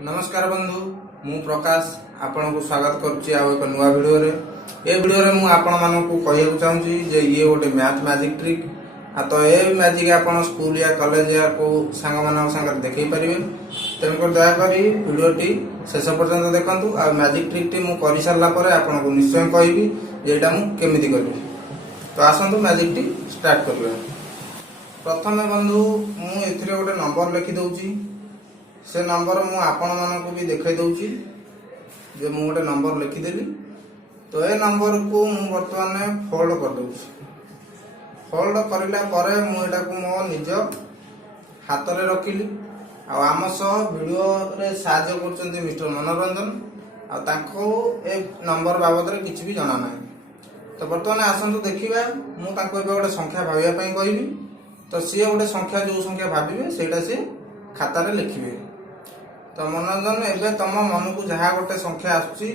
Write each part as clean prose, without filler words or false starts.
नमस्कार बंधु मु प्रकाश आपण को स्वागत करुच्ची आउ एक नुआ वीडियो रे ए वीडियो रे मु आपण मानन को कहैया चाहूची जे ये गोटे मैथ मैजिक ट्रिक आ तो ए मैजिक आपण स्कूल या कॉलेज या को संग मानन संग देखै परिबे तेन को दया करी वीडियो टी शेष पर्यंत देखंतु आ मैजिक ट्रिक टी मु करि सारला परे आपण को निश्चय कहबी जे एटा मु केमिति करबी। तो आसंतु मैजिक टी स्टार्ट करबे। प्रथमे बंधु मु एथिरे गोटे नंबर लिखि दउची से नंबर मु आपण मानन को भी देखै दउची जे मु गोटे नंबर लिखि देली। तो ए नंबर को मु वर्तमान फोल्ड कर दउची। फोल्ड करला परे मु एटा को मो निज हाथ रे रखिली आ आम सह वीडियो रे साहाय्य करचंती मिस्टर मनोरंजन आ ताको ए नंबर बाबद रे किछि भी जाना नाही। तो वर्तमान आसंतु देखिबा मु ताको एबे गोटे संख्या भाबिया पई कहली। तो सी गोटे संख्या जो संख्या भाबिबे सेटा से खाता रे लिखिबे। तो मनोरंजन एबे तम मन को जहा गोटे संख्या आसुची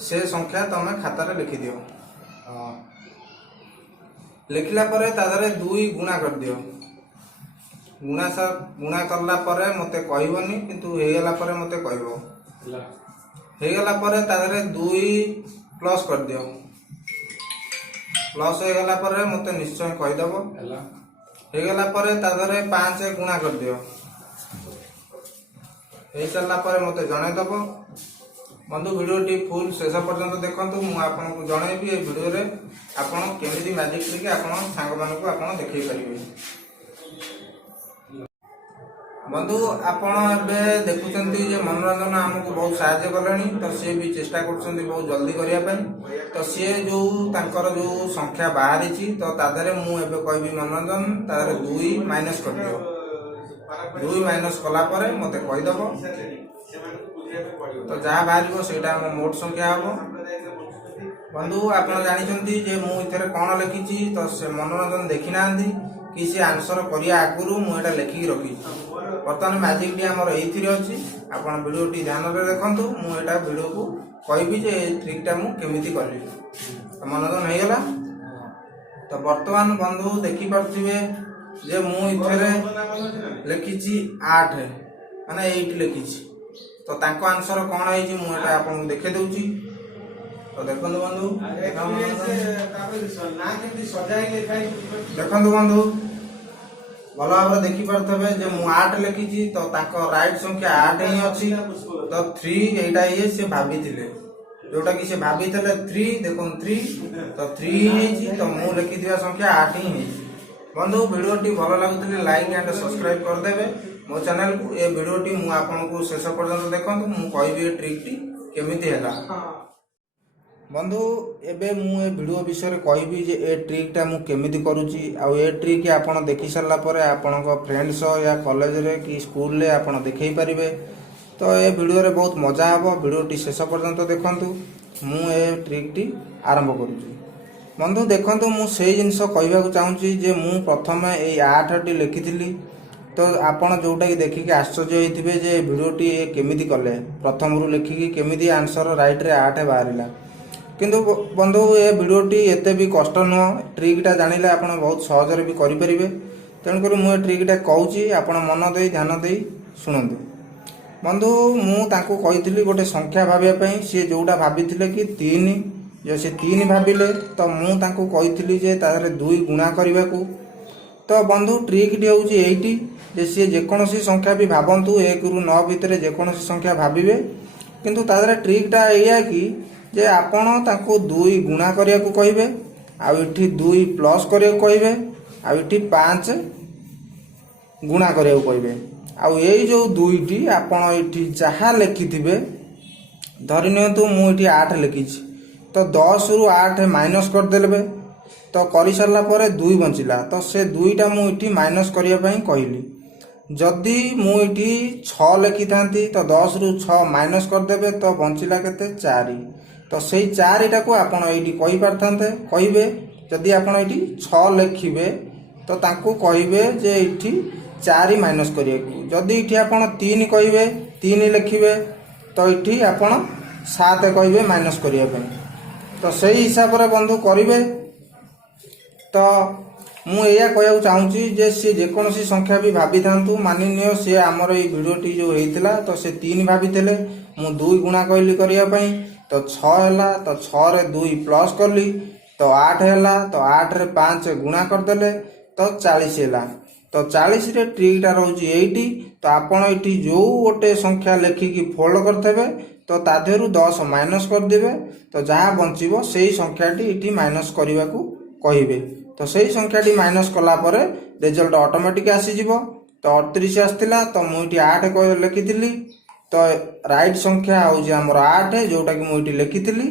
से संख्या तमे खाता रे लिखि दियो। लिखला परे तादरे 2 गुणा कर दियो। गुणा करला परे मते कहबोनी किंतु हे गेला परे मते कहबो। हे गेला परे तादरे 2 प्लस कर दियो। प्लस हे गेला परे मते निश्चय कहि दबो। हे गेला परे तादरे 5 गुणा कर दियो। हे चलला परे मते जणे दबो। बंधु वीडियो टी फुल शेष पर्यंत देखंतु मु आपन को जणेबी ए वीडियो रे आपन केमिति मैजिक ट्रिक आपन सांग मान को आपन देखै परिबे। बंधु आपन एबे देखुचंती जे मनोरंजन हमको बहुत सहायता करलेनी। तो से भी चेष्टा करछंती बहुत जल्दी करिया पई। तो से जो तांकर जो संख्या बाहरी छी तो तादरे मु एबे कहबी मनोरंजन तादरे 2 माइनस कर दियो। 2 माइनस कला परे मते कहि दबो। तो जहा बाहरिबो सेटा हम मोट संख्या हबो। बंधु आपन जानिचंती जे मु इथरे कोन लिखिची तो से मनोरंजन देखि नांदी कि से आंसर करिया आगुरु मु एटा लिखि रखी। वर्तमान मैजिक टी हमर एथिरे अछि। आपन वीडियो टी ध्यान रे देखंतु मु एटा वीडियो को कहबी जे ट्रिक टा मु केमिति करली। तो मनोरंजन हे गेला। तो वर्तमान बंधु देखि परथिबे जे मु इथरे लिखिची 8 माने 8 लिखिची। तो तांको आंसर कोन है जी मु एटा आपन को देखे दउची। तो देखंतु बंधु देखंतु बंधु भल भाव देखि परथबे जे मु 8 लिखिची। तो ताको राइट संख्या 8 ही अछि। तो 3 एटा ये से भाबिथिले जोटा कि से भाबिथिले 3 देखन 3 तो 3 हे जी। तो मु लिखि दिया संख्या 8 ही हे। बंधु वीडियो टी भल लागुतले लाइक एंड सब्सक्राइब कर देबे मो चैनल को। ए वीडियो टी मु आपन को शेष पर्यंत देखंतु मु कहबी ए ट्रिक टी केमिति हैला। बंधु एबे मु ए वीडियो विषय रे कहबी जे ए ट्रिक टा मु केमिति करूची। आ ए ट्रिक आपन देखि सरला परे आपन को फ्रेंड्स या कॉलेज रे कि स्कूल रे आपन देखै परिबे। तो ए वीडियो रे बहुत मजा हबो। वीडियो टी शेष पर्यंत देखंतु मु ए ट्रिक टी आरंभ करूची। बंधु देखंतु मु सेही जिंस कहबा को चाहूची जे मु प्रथमे ए 8 टी लिखिथिली। तो आपण जोटा कि देखिक आश्चर्य होइथिबे जे वीडियो टी केमिति कले प्रथम रु लिखिकी केमिति आंसर राइट रे 8 बाहरिला। किंतु बंधु ए वीडियो टी एते भी कष्ट न ट्रिक टा जानिले आपण बहुत सहज रे भी करि परिबे। तेन करी मु ए ट्रिक टा कहूची आपण मन देई ध्यान देई सुनंतु। बंधु मु तांको कहिथिली गोटे संख्या भाबिया पई से जोटा भाबिथिले कि 3 जे से 3 भाबिले। तो मु तांको कहिथिली जे तारे 2 गुणा करिवा को। तो बंधु ट्रिक टी होउची एठी जे से जेकोनोसी संख्या भी भाबंतु 1 रु 9 भितरे जेकोनोसी संख्या भाबिबे। किंतु तादरे ट्रिक टा एया कि जे आपण ताको 2 गुणा करिया को कहिबे आ इठी 2 प्लस करिया को कहिबे आ इठी 5 गुणा करिया को कहिबे। आ एई जो 2 टी आपण इठी जहा लिखिथिबे धरि नियंतु मु इठी 8 लिखिछि। तो 10 रु 8 माइनस कर देलबे। तो करि सरला परे 2 बंचिला। तो से 2 टा मु इठी माइनस करिया पई कहिली। जदि मु इठी 6 लिखि थांती तो 10 रु 6 माइनस कर देबे तो बंचिला केते 4। तो सेही 4 टा को आपण एठी कहि परथांते कहिबे। जदि आपण एठी 6 लिखिबे तो तांको कहिबे जे एठी 4 माइनस करिया को। जदि एठी आपण 3 कहिबे 3 लिखिबे तो एठी आपण 7 कहिबे माइनस करिया पई। तो सेही हिसाब रे बंधु करिवे। तो ମୁଁ ଏଇଆ କହିବାକୁ ଚାହୁଁଛି ଯେ ସେ ଯେକୌଣସି ସଂଖ୍ୟା ବି ଭାବିଥାନ୍ତୁ, ମାନିନିଅ ସିଏ ଆମର ଏଇ ଭିଡ଼ିଓଟି ଯେଉଁ ହେଇଥିଲା ତ ସେ 3 ଭାବିଥିଲେ, ମୁଁ 2 ଗୁଣା କହିଲି କରିବା ପାଇଁ, ତ 6 ହେଲା, ତ 6ରେ 2 ପ୍ଲସ୍ କଲି, ତ 8 ହେଲା, ତ 8ରେ 5 ଗୁଣା କରିଦେଲେ, ତ 40 ହେଲା। ତ 40ରେ ଟ୍ରିକ୍ଟା ରହୁଛି ଏଇଠି। ତ ଆପଣ ଏଠି ଯେଉଁ ଗୋଟେ ସଂଖ୍ୟା ଲେଖିକି ଫୋଲ୍ଡ କରିଦେବେ ତ ତା ଦେହରୁ 10 ମାଇନସ୍ କରିଦେବେ, ତ ଯାହା ବଞ୍ଚିବ ସେଇ ସଂଖ୍ୟାଟି ଏଠି ମାଇନସ୍ କରିବାକୁ କହିବେ। ତ ସେଇ ସଂଖ୍ୟାଟି ମାଇନସ୍ କଲା ପରେ ରେଜଲ୍ଟ ଅଟୋମେଟିକ୍ ଆସିଯିବ। ତ 38 ଆସିଥିଲା, ତ ମୁଁ ଏଠି 8 ଲେଖିଥିଲି, ତ ରାଇଟ୍ ସଂଖ୍ୟା ହେଉଛି ଆମର 8 ଯେଉଁଟାକି ମୁଁ ଏଠି ଲେଖିଥିଲି,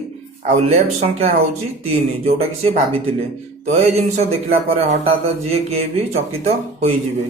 ଆଉ ଲେଫ୍ଟ ସଂଖ୍ୟା ହେଉଛି 3 ଯେଉଁଟାକି ସିଏ ଭାବିଥିଲେ। ତ ଏ ଜିନିଷ ଦେଖିଲା ପରେ ହଠାତ୍ ଯିଏ କିଏ ବି ଚକିତ ହୋଇଯିବେ।